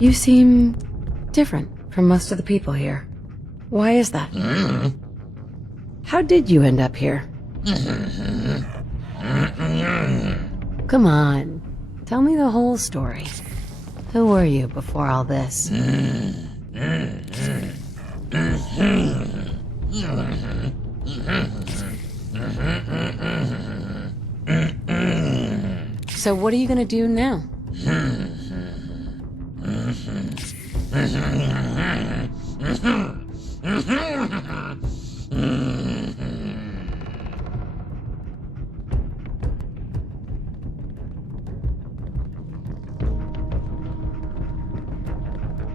You seem different from most of the people here. Why is that? How did you end up here? Come on, tell me the whole story. Who were you before all this? So what are you gonna do now?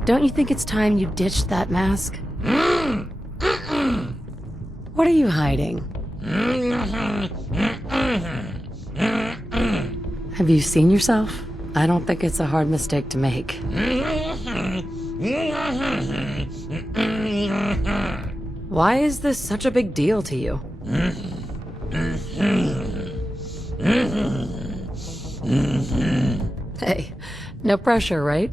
Don't you think it's time you ditched that mask? What are you hiding? Have you seen yourself? I don't think it's a hard mistake to make. Why is this such a big deal to you? Hey, no pressure, right?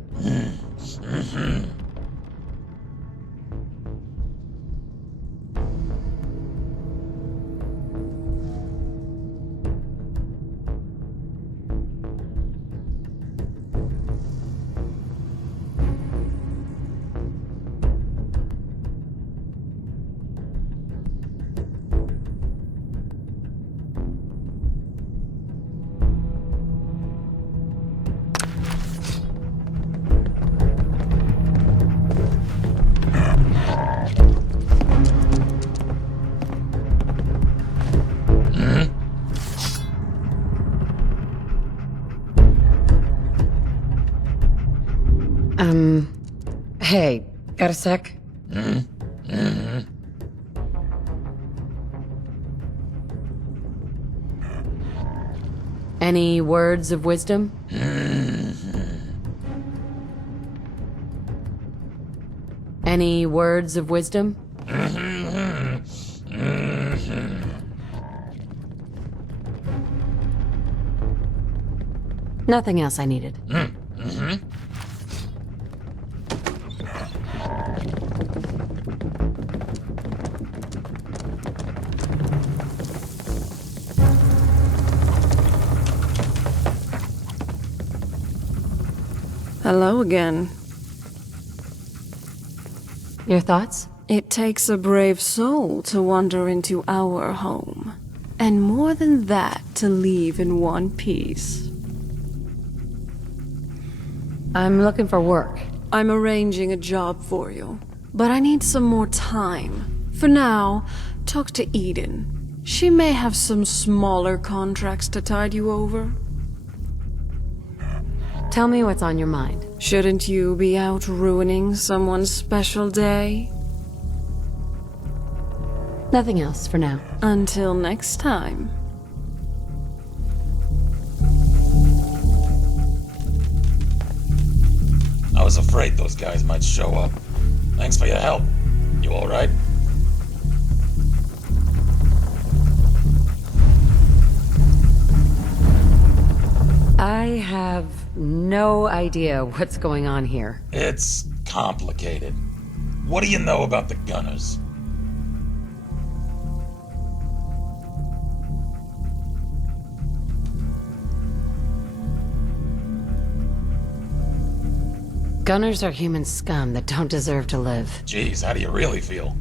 Hey, got a sec? Any words of wisdom? Any words of wisdom? Nothing else I needed. Hello again. Your thoughts? It takes a brave soul to wander into our home. And more than that, to leave in one piece. I'm looking for work. I'm arranging a job for you. But I need some more time. For now, talk to Eden. She may have some smaller contracts to tide you over. Tell me what's on your mind. Shouldn't you be out ruining someone's special day? Nothing else for now. Until next time. I was afraid those guys might show up. Thanks for your help. You alright? I have no idea what's going on here. It's complicated. What do you know about the Gunners? Gunners are human scum that don't deserve to live. Geez, how do you really feel?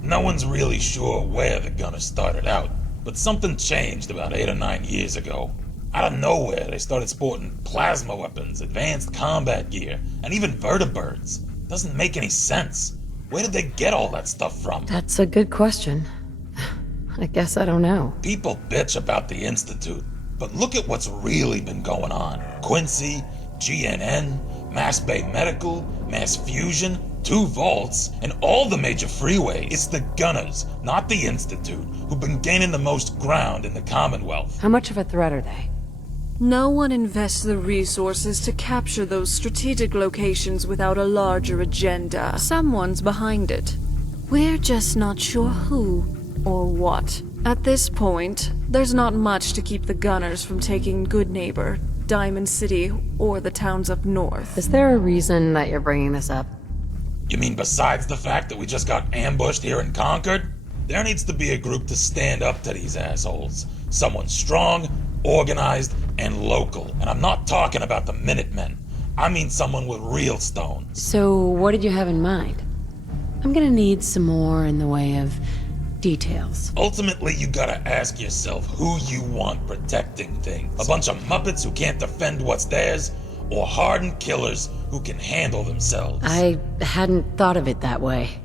No one's really sure where the Gunners started out, but something changed about 8 or 9 years ago. Out of nowhere, they started sporting plasma weapons, advanced combat gear, and even vertibirds. Doesn't make any sense. Where did they get all that stuff from? That's a good question. I guess I don't know. People bitch about the Institute, but look at what's really been going on. Quincy, GNN, Mass Bay Medical, Mass Fusion, 2 vaults, and all the major freeways. It's the Gunners, not the Institute, who've been gaining the most ground in the Commonwealth. How much of a threat are they? No one invests the resources to capture those strategic locations without a larger agenda. Someone's behind it. We're just not sure who or what. At this point, there's not much to keep the Gunners from taking Good Neighbor Diamond City or the towns up north. Is there a reason that you're bringing this up? You mean besides the fact that we just got ambushed here in Concord? There needs to be a group to stand up to these assholes. Someone strong, organized, and local. And I'm not talking about the Minutemen. I mean someone with real stones. So, what did you have in mind? I'm gonna need some more in the way of details. Ultimately, you gotta ask yourself who you want protecting things. A bunch of Muppets who can't defend what's theirs, or hardened killers who can handle themselves. I hadn't thought of it that way.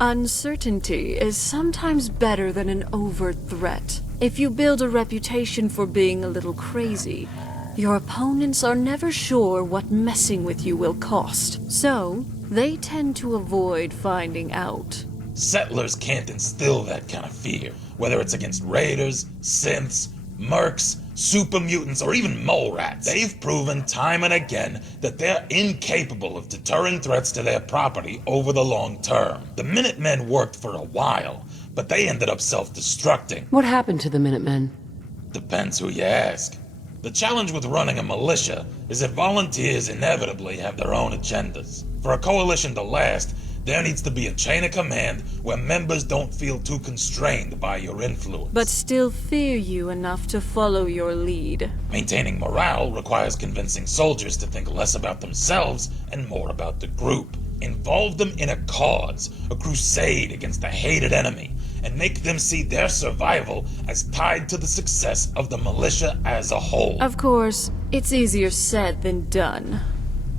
Uncertainty is sometimes better than an overt threat. If you build a reputation for being a little crazy, your opponents are never sure what messing with you will cost. So, they tend to avoid finding out. Settlers can't instill that kind of fear, whether it's against raiders, synths, mercs, super mutants, or even mole rats. They've proven time and again that they're incapable of deterring threats to their property over the long term. The Minutemen worked for a while, but they ended up self-destructing. What happened to the Minutemen? Depends who you ask. The challenge with running a militia is that volunteers inevitably have their own agendas. For a coalition to last, there needs to be a chain of command where members don't feel too constrained by your influence. But still fear you enough to follow your lead. Maintaining morale requires convincing soldiers to think less about themselves and more about the group. Involve them in a cause, a crusade against a hated enemy, and make them see their survival as tied to the success of the militia as a whole. Of course, it's easier said than done.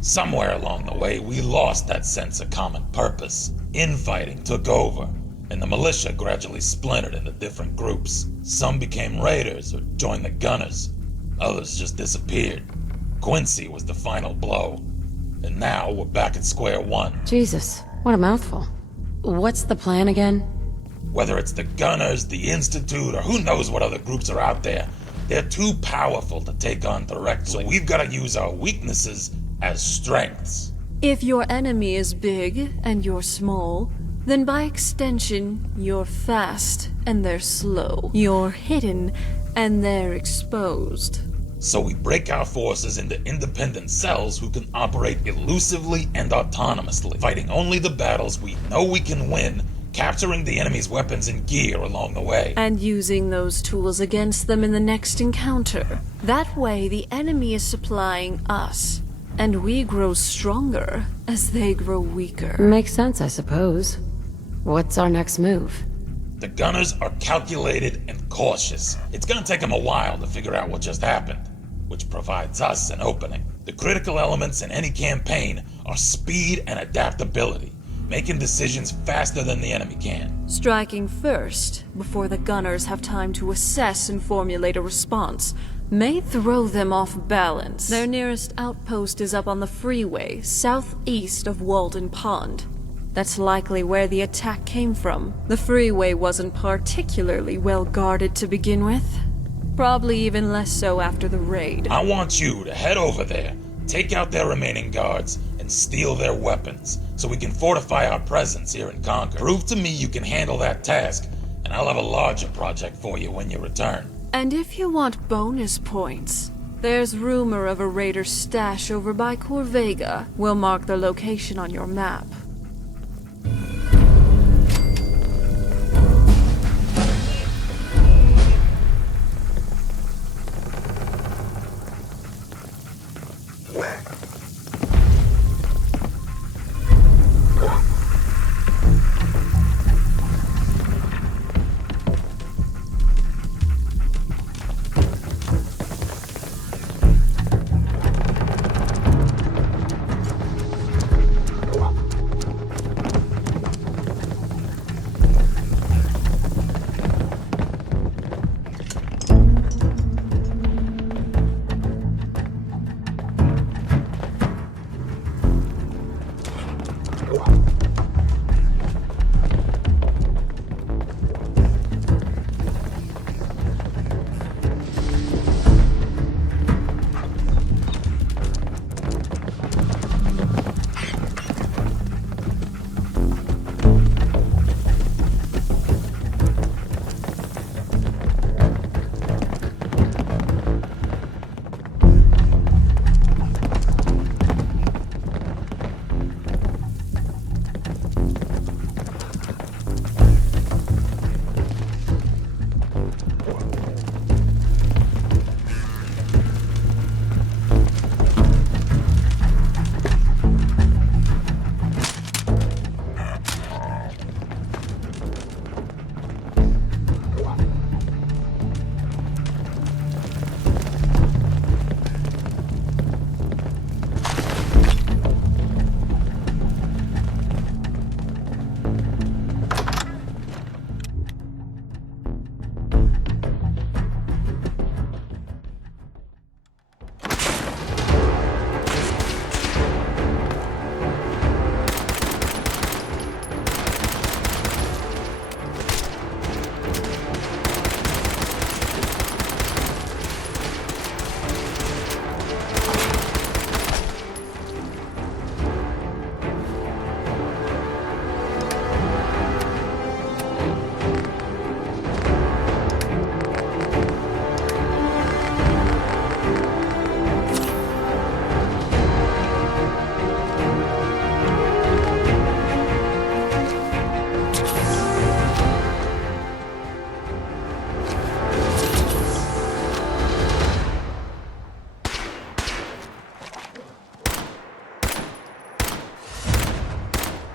Somewhere along the way, we lost that sense of common purpose. Infighting took over, and the militia gradually splintered into different groups. Some became raiders or joined the gunners. Others just disappeared. Quincy was the final blow. And now we're back at square one. Jesus, what a mouthful. What's the plan again? Whether it's the Gunners, the Institute, or who knows what other groups are out there, they're too powerful to take on directly. So we've got to use our weaknesses as strengths. If your enemy is big and you're small, then by extension, you're fast and they're slow. You're hidden and they're exposed. So we break our forces into independent cells who can operate elusively and autonomously, fighting only the battles we know we can win, capturing the enemy's weapons and gear along the way. And using those tools against them in the next encounter. That way, the enemy is supplying us, and we grow stronger as they grow weaker. Makes sense, I suppose. What's our next move? The Gunners are calculated and cautious. It's gonna take them a while to figure out what just happened, which provides us an opening. The critical elements in any campaign are speed and adaptability, making decisions faster than the enemy can. Striking first, before the gunners have time to assess and formulate a response, may throw them off balance. Their nearest outpost is up on the freeway, southeast of Walden Pond. That's likely where the attack came from. The freeway wasn't particularly well guarded to begin with. Probably even less so after the raid. I want you to head over there, take out their remaining guards, and steal their weapons, so we can fortify our presence here in Concord. Prove to me you can handle that task, and I'll have a larger project for you when you return. And if you want bonus points, there's rumor of a raider stash over by Corvega. We'll mark the location on your map.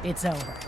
It's over.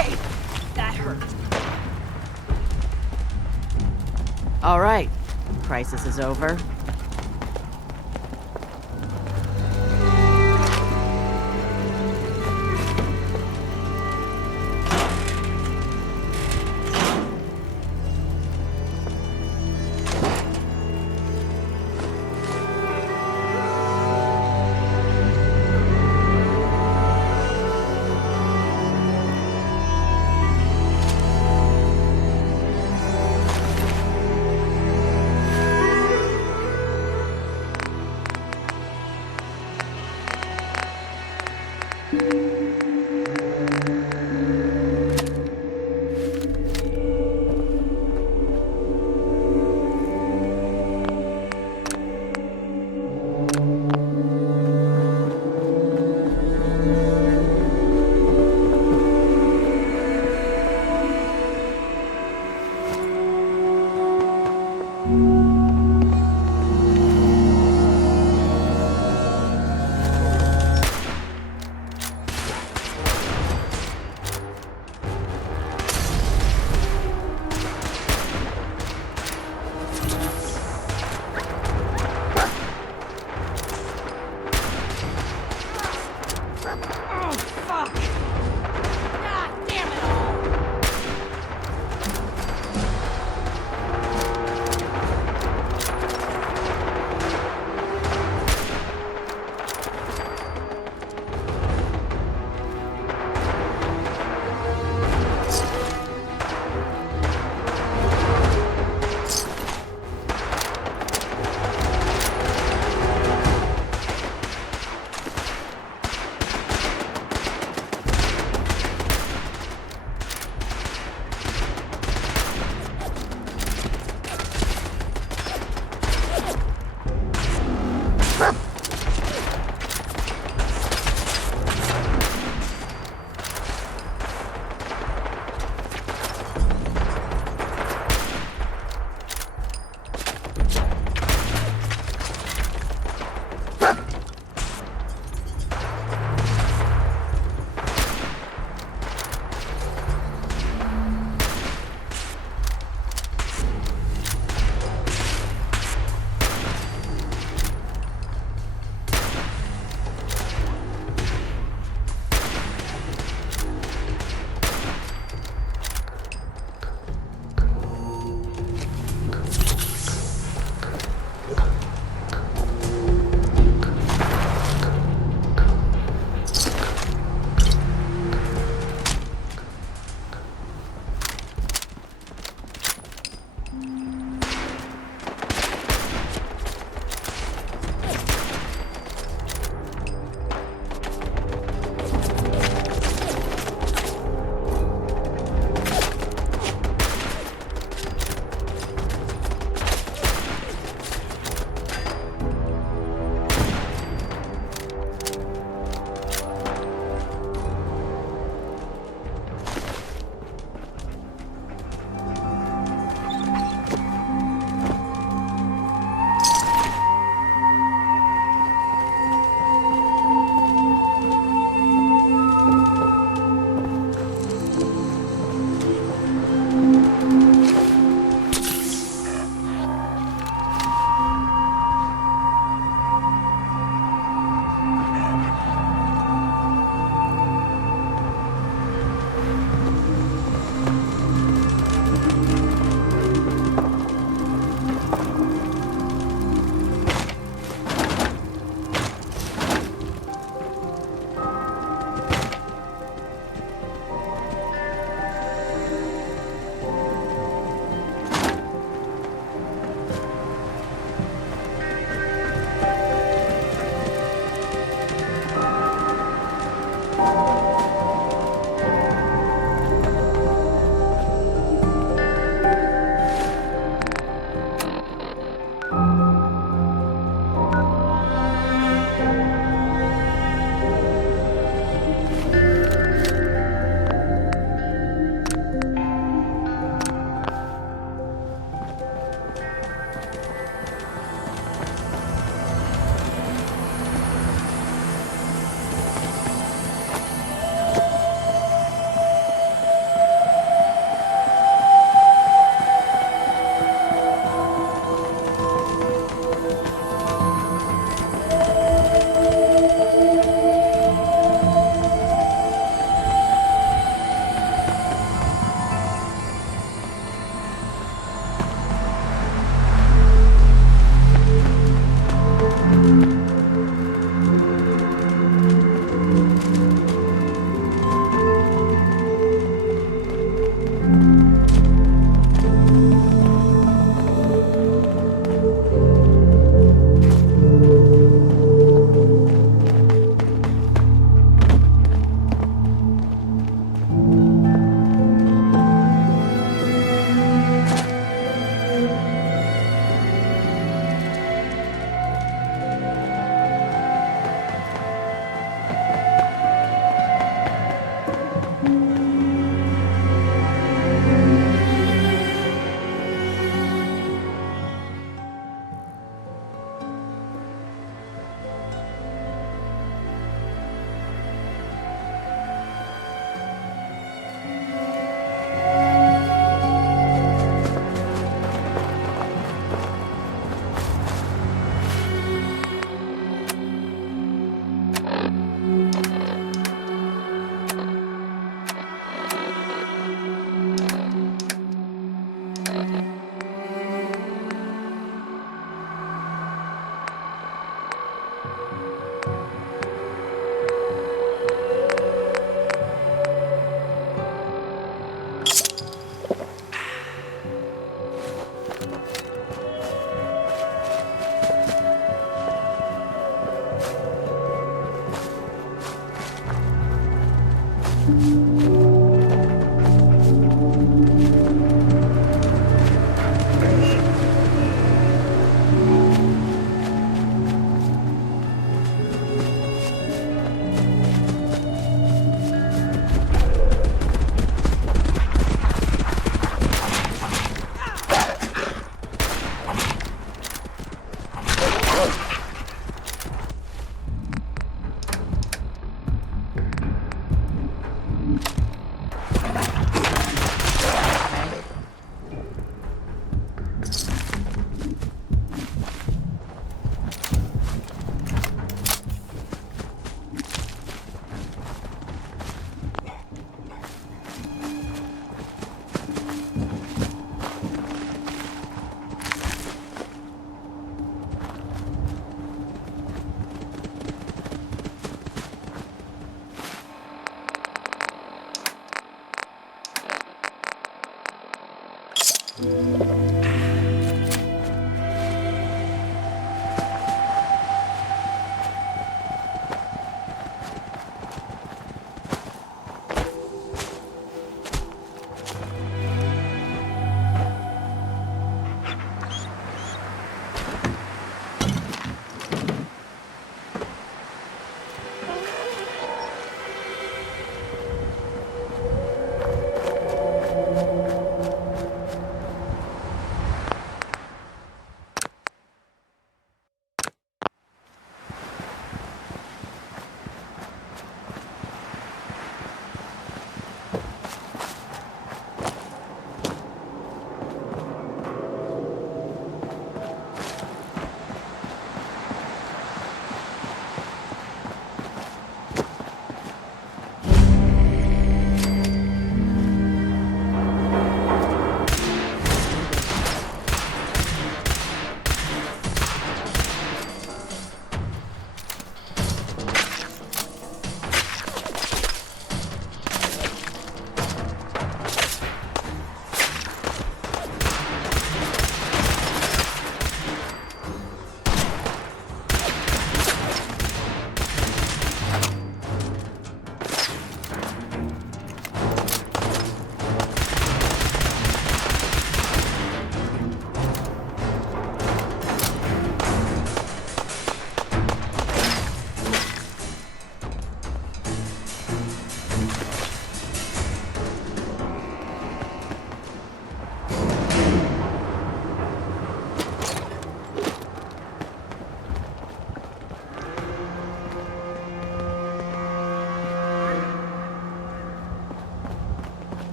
Hey, that hurt. All right, crisis is over.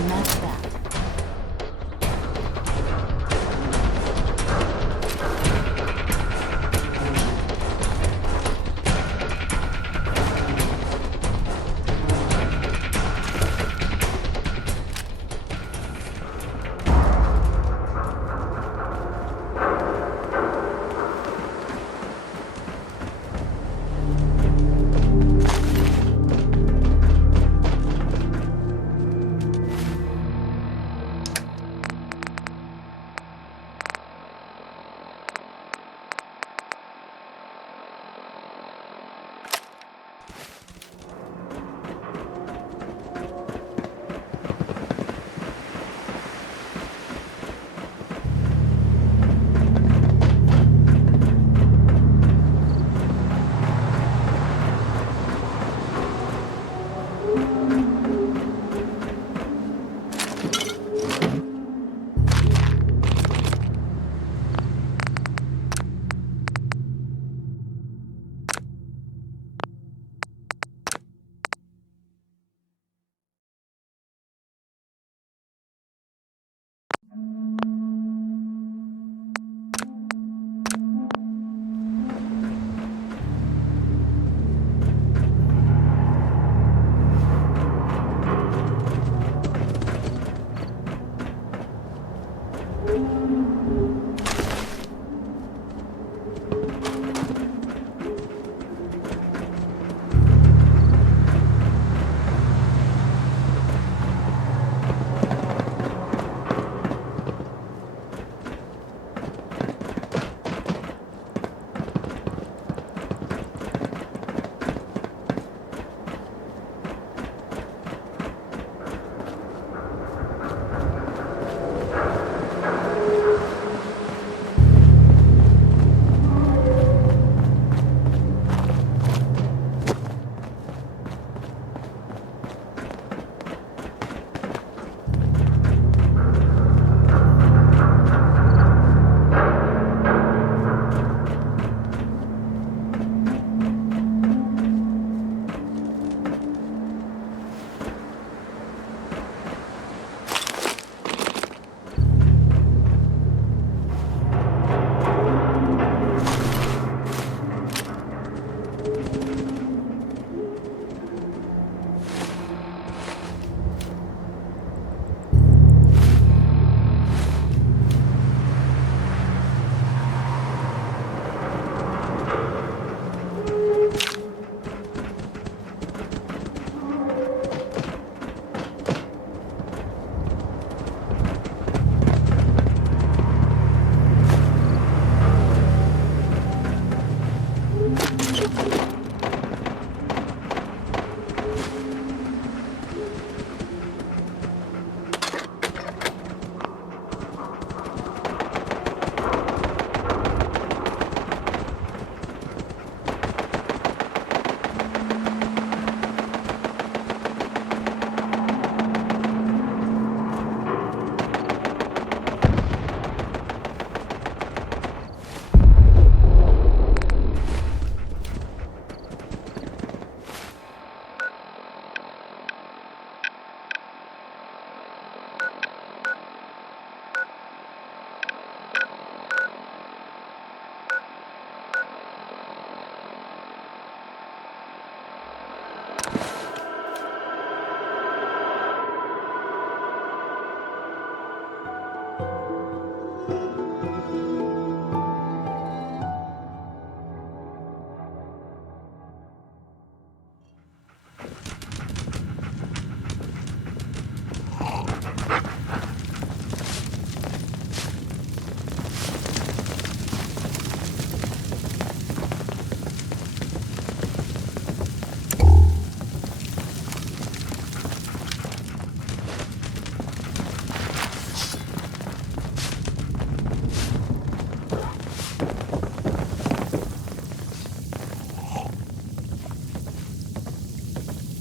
And that's that.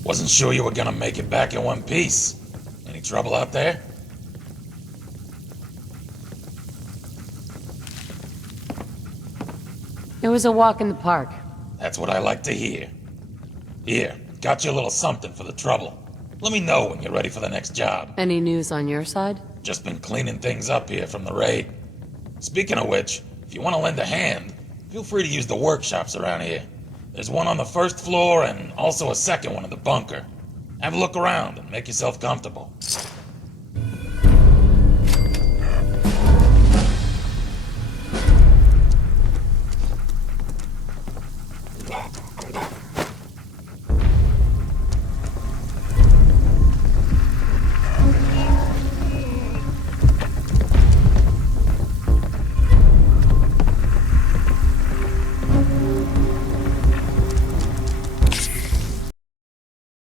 Wasn't sure you were gonna make it back in one piece. Any trouble out there? It was a walk in the park. That's what I like to hear. Here, got you a little something for the trouble. Let me know when you're ready for the next job. Any news on your side? Just been cleaning things up here from the raid. Speaking of which, if you want to lend a hand, feel free to use the workshops around here. There's one on the first floor and also a second one in the bunker. Have a look around and make yourself comfortable.